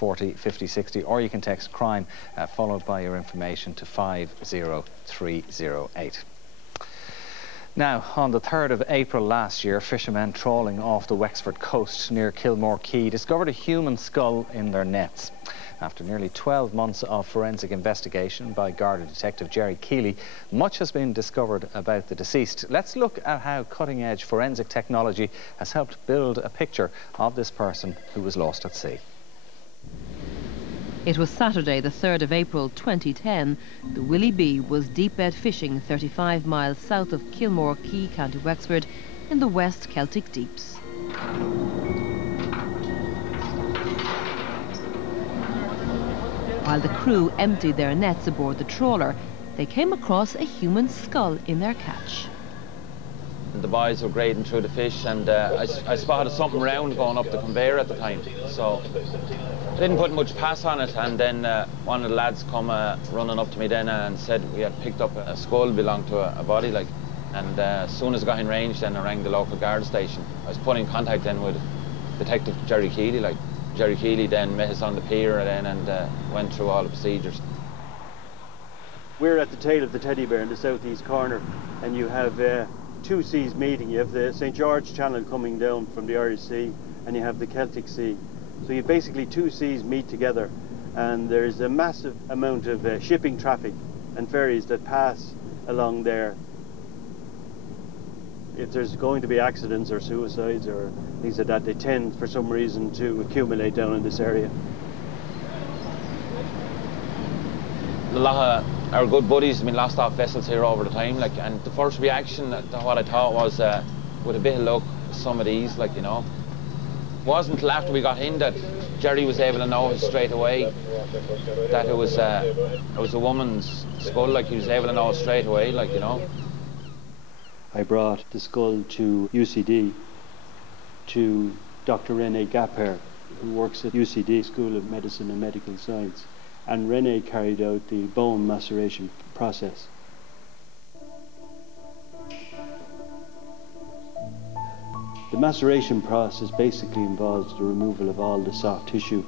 40 50 60, or you can text crime followed by your information to 50308. Now, on the 3rd of April last year, fishermen trawling off the Wexford coast near Kilmore Quay discovered a human skull in their nets. After nearly 12 months of forensic investigation by Gardai detective Jerry Keeley, much has been discovered about the deceased. Let's look at how cutting-edge forensic technology has helped build a picture of this person who was lost at sea. It was Saturday, the 3rd of April 2010. The Willie B was deep-bed fishing 35 miles south of Kilmore Quay, County Wexford, in the West Celtic Deeps. While the crew emptied their nets aboard the trawler, they came across a human skull in their catch. The boys were grading through the fish, and I spotted something round going up the conveyor at the time, so I didn't put much pass on it. And then one of the lads come running up to me then and said we had picked up a skull belonged to a body, like. And as soon as I got in range, then I rang the local guard station. I was put in contact then with Detective Jerry Keeley, like. Jerry Keeley then met us on the pier then and went through all the procedures. We're at the tail of the teddy bear in the southeast corner, and you have two seas meeting. You have the St. George Channel coming down from the Irish Sea, and you have the Celtic Sea. So you basically two seas meet together, and there's a massive amount of shipping traffic and ferries that pass along there. If there's going to be accidents or suicides or things like that, they tend for some reason to accumulate down in this area. A lot of our good buddies have been lost off vessels here over the time, like, and the first reaction to what I thought was, with a bit of luck, some of these, like, you know. It wasn't until after we got in that Jerry was able to know straight away that it was a woman's skull, like, he was able to know straight away, like, you know. I brought the skull to UCD, to Dr. René Gapper, who works at UCD School of Medicine and Medical Science. And René carried out the bone maceration process. The maceration process basically involves the removal of all the soft tissue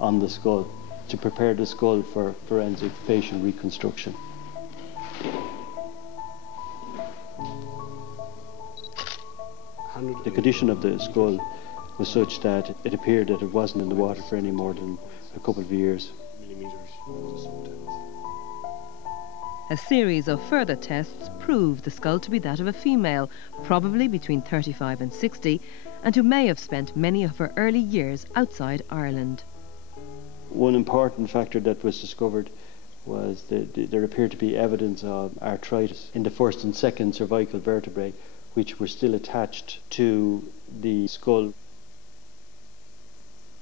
on the skull to prepare the skull for forensic facial reconstruction. The condition of the skull was such that it appeared that it wasn't in the water for any more than a couple of years. A series of further tests proved the skull to be that of a female, probably between 35 and 60, and who may have spent many of her early years outside Ireland. One important factor that was discovered was that there appeared to be evidence of arthritis in the first and second cervical vertebrae, which were still attached to the skull.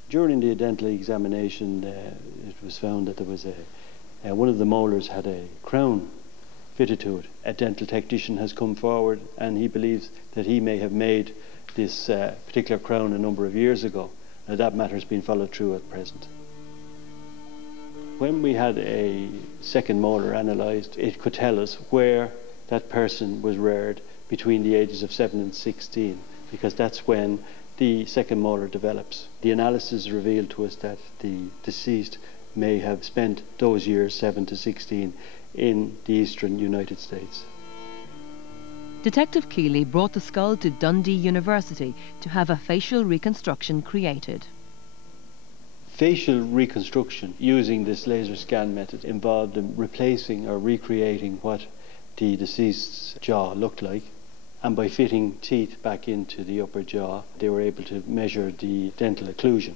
During the dental examination, it was found that there was one of the molars had a crown fitted to it. A dental technician has come forward and he believes that he may have made this particular crown a number of years ago. Now that matter has been followed through at present. When we had a second molar analysed, it could tell us where that person was reared between the ages of 7 and 16, because that's when the second molar develops. The analysis revealed to us that the deceased may have spent those years, 7 to 16, in the eastern United States. Detective Keeley brought the skull to Dundee University to have a facial reconstruction created. Facial reconstruction using this laser scan method involved in replacing or recreating what the deceased's jaw looked like, and by fitting teeth back into the upper jaw, they were able to measure the dental occlusion.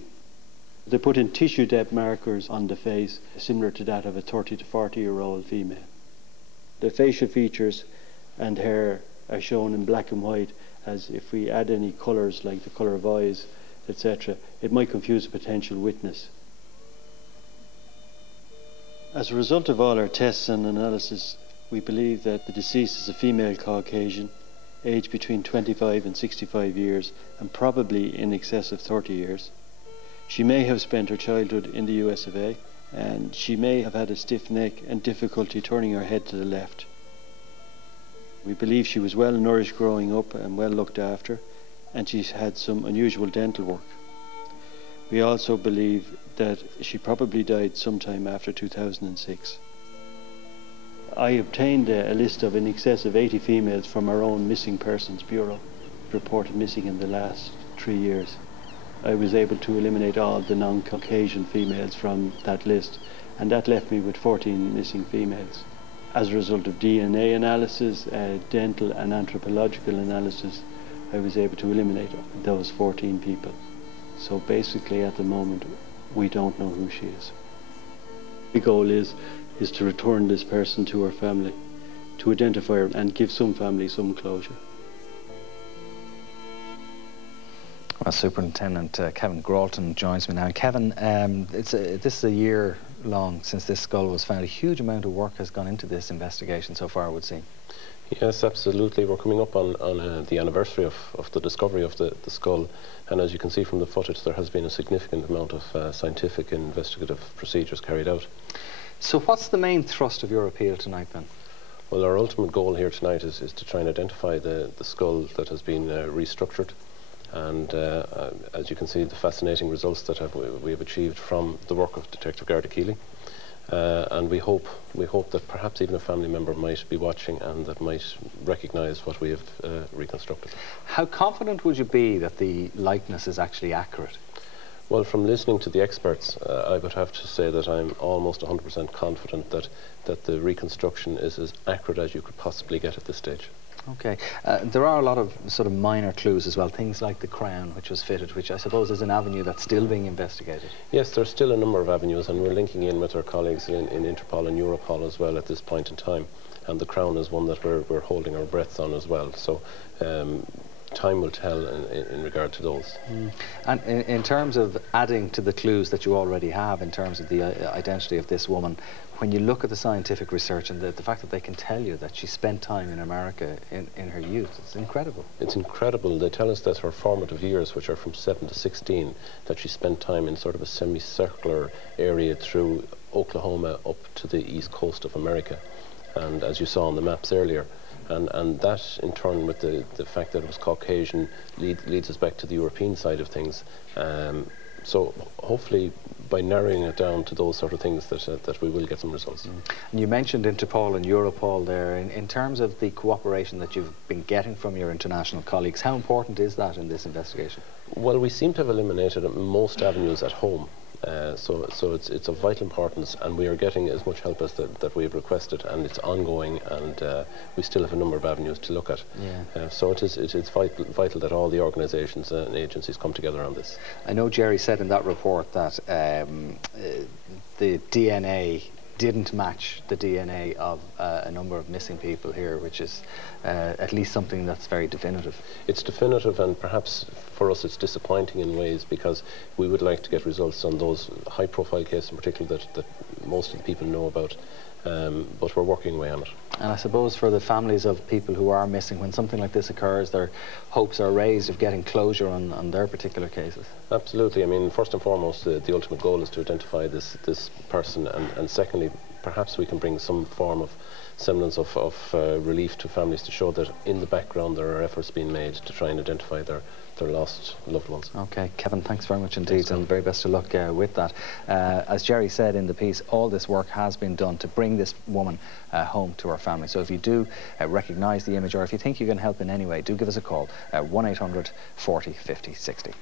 They put in tissue depth markers on the face, similar to that of a 30 to 40-year-old female. The facial features and hair are shown in black and white, as if we add any colours like the colour of eyes, etc., it might confuse a potential witness. As a result of all our tests and analysis, we believe that the deceased is a female Caucasian, aged between 25 and 65 years, and probably in excess of 30 years. She may have spent her childhood in the US of A, and she may have had a stiff neck and difficulty turning her head to the left. We believe she was well nourished growing up and well looked after, and she's had some unusual dental work. We also believe that she probably died sometime after 2006. I obtained a list of in excess of 80 females from our own Missing Persons Bureau, reported missing in the last 3 years. I was able to eliminate all the non-Caucasian females from that list, and that left me with 14 missing females. As a result of DNA analysis, dental and anthropological analysis, I was able to eliminate those 14 people. So basically at the moment we don't know who she is. The goal is to return this person to her family, to identify her and give some family some closure. Well, Superintendent Kevin Gralton joins me now. Kevin, this is a year long since this skull was found. A huge amount of work has gone into this investigation so far, I would seem. Yes, absolutely. We're coming up on the anniversary of the discovery of the skull, and as you can see from the footage, there has been a significant amount of scientific and investigative procedures carried out. So what's the main thrust of your appeal tonight then? Well, our ultimate goal here tonight is to try and identify the skull that has been restructured, and as you can see, the fascinating results that we have achieved from the work of Detective Gardai. And we hope that perhaps even a family member might be watching and that might recognise what we have reconstructed. How confident would you be that the likeness is actually accurate? Well, from listening to the experts, I would have to say that I'm almost 100% confident that the reconstruction is as accurate as you could possibly get at this stage. Okay. There are a lot of sort of minor clues as well, things like the crown which was fitted, which I suppose is an avenue that's still being investigated. Yes, there's still a number of avenues, and we're linking in with our colleagues in Interpol and Europol as well at this point in time. And the crown is one that we're holding our breaths on as well. So time will tell in regard to those. And in terms of adding to the clues that you already have in terms of the identity of this woman, when you look at the scientific research and the fact that they can tell you that she spent time in America in her youth, it's incredible. It's incredible. They tell us that her formative years, which are from 7 to 16, that she spent time in sort of a semicircular area through Oklahoma up to the east coast of America. And as you saw on the maps earlier, and that in turn with the fact that it was Caucasian leads us back to the European side of things. So hopefully by narrowing it down to those sort of things that we will get some results. And you mentioned Interpol and Europol there. In terms of the cooperation that you've been getting from your international colleagues, how important is that in this investigation? Well, we seem to have eliminated most avenues at home. So it's of vital importance, and we are getting as much help as that we have requested, and it's ongoing, and we still have a number of avenues to look at. Yeah. So it's vital that all the organisations and agencies come together on this. I know Jerry said in that report that the DNA didn't match the DNA of a number of missing people here, which is at least something that's very definitive. It's definitive, and perhaps for us it's disappointing in ways, because we would like to get results on those high-profile cases in particular that most of the people know about, but we're working away on it. And I suppose for the families of people who are missing, when something like this occurs, their hopes are raised of getting closure on their particular cases. Absolutely. I mean, first and foremost, the ultimate goal is to identify this person, and secondly, perhaps we can bring some form of semblance of relief to families to show that in the background there are efforts being made to try and identify their lost loved ones. Okay, Kevin, thanks very much indeed, and very best of luck with that. As Jerry said in the piece, all this work has been done to bring this woman home to her family. So if you do recognise the image, or if you think you can help in any way, do give us a call, 1800 40 50 60.